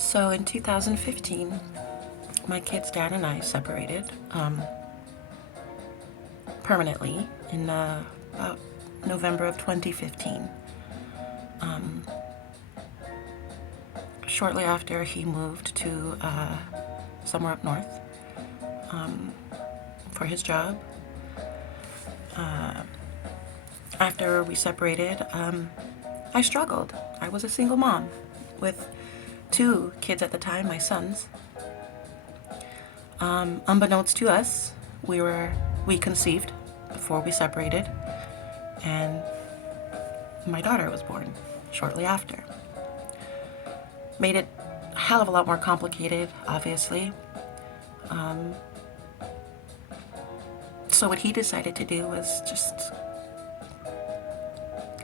So in 2015, my kid's dad and I separated permanently in about November of 2015. Shortly after, he moved to somewhere up north for his job. After we separated, I struggled. I was a single mom with two kids at the time, my sons. Unbeknownst to us, we conceived before we separated, and my daughter was born shortly after. Made it a hell of a lot more complicated, obviously. So what he decided to do was just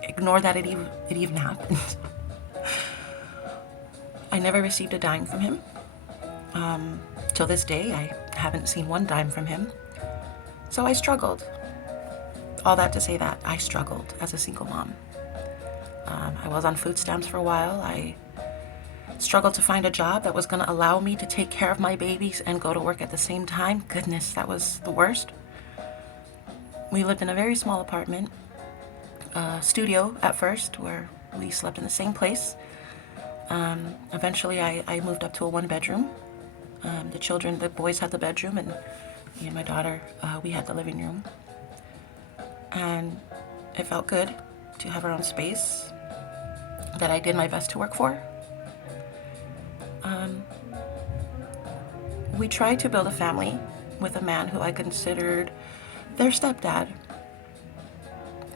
ignore that it even happened. I never received a dime from him. Till this day, I haven't seen one dime from him. So I struggled. All that to say that I struggled as a single mom. I was on food stamps for a while. I struggled to find a job that was going to allow me to take care of my babies and go to work at the same time. Goodness, that was the worst. We lived in a very small apartment, studio at first, where we slept in the same place. Eventually, I moved up to a one-bedroom. The boys had the bedroom, and me and my daughter, we had the living room. And it felt good to have our own space that I did my best to work for. We tried to build a family with a man who I considered their stepdad,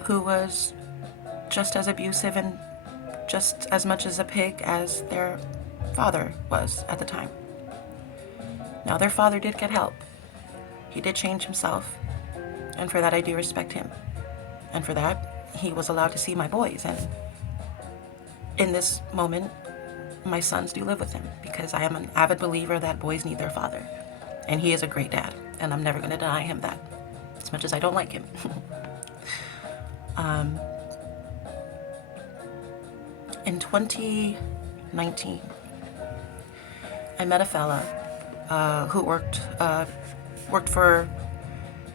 who was just as abusive and just as much as a pig as their father was at the time. Now, their father did get help. He did change himself, and for that I do respect him. And for that, he was allowed to see my boys, and in this moment, my sons do live with him because I am an avid believer that boys need their father. And he is a great dad, and I'm never going to deny him that, as much as I don't like him. In 2019, I met a fella who worked for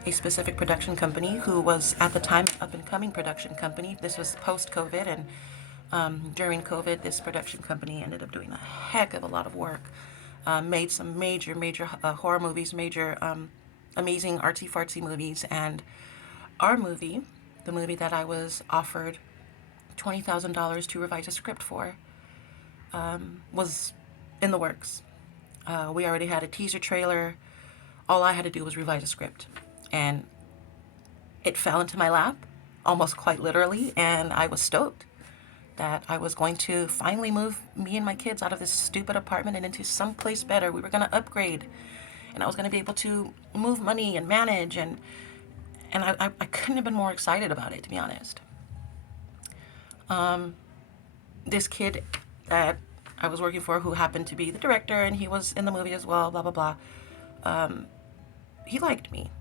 a specific production company who was at the time up-and-coming production company. This was post-COVID, and during COVID, this production company ended up doing a heck of a lot of work. Made some major horror movies, major amazing artsy-fartsy movies, and our movie, the movie that I was offered $20,000 to revise a script for, was in the works. We already had a teaser trailer. All I had to do was revise a script, and it fell into my lap, almost quite literally, and I was stoked that I was going to finally move me and my kids out of this stupid apartment and into someplace better. We were going to upgrade, and I was going to be able to move money and manage, and I couldn't have been more excited about it, to be honest. This kid that I was working for, who happened to be the director, and he was in the movie as well, blah, blah, blah. He liked me.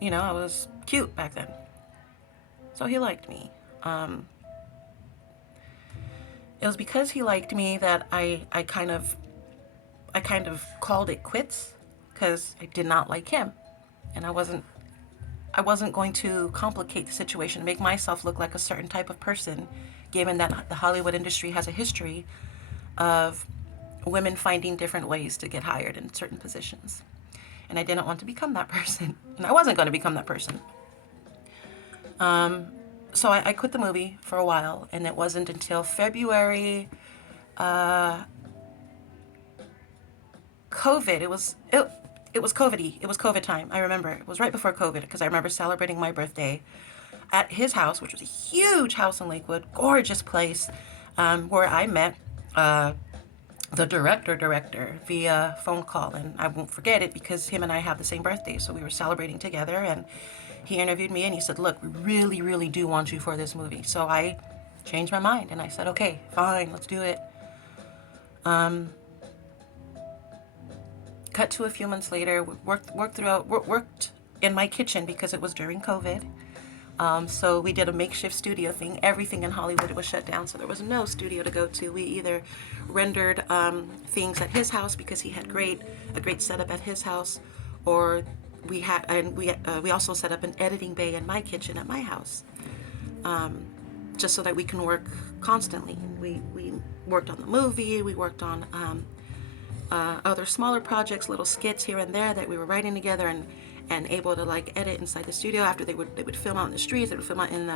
You know, I was cute back then. So he liked me. It was because he liked me that I kind of called it quits, because I did not like him. And I wasn't going to complicate the situation, make myself look like a certain type of person, given that the Hollywood industry has a history of women finding different ways to get hired in certain positions. And I didn't want to become that person. And I wasn't going to become that person. So I quit the movie for a while, and it wasn't until February, COVID, it was COVID-y. It was COVID time. I remember. It was right before COVID, because I remember celebrating my birthday at his house, which was a huge house in Lakewood, gorgeous place, where I met the director via phone call. And I won't forget it because him and I have the same birthday. So we were celebrating together, and he interviewed me, and he said, look, we really, really do want you for this movie. So I changed my mind, and I said, okay, fine, let's do it. Cut to a few months later, worked in my kitchen because it was during COVID. So we did a makeshift studio thing. Everything in Hollywood was shut down, so there was no studio to go to. We either rendered things at his house because he had a great setup at his house, or we also set up an editing bay in my kitchen at my house, just so that we can work constantly. We worked on the movie. We worked on other smaller projects, little skits here and there that we were writing together, and able to like edit inside the studio. After they would film out in the streets, they would film out in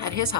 at his house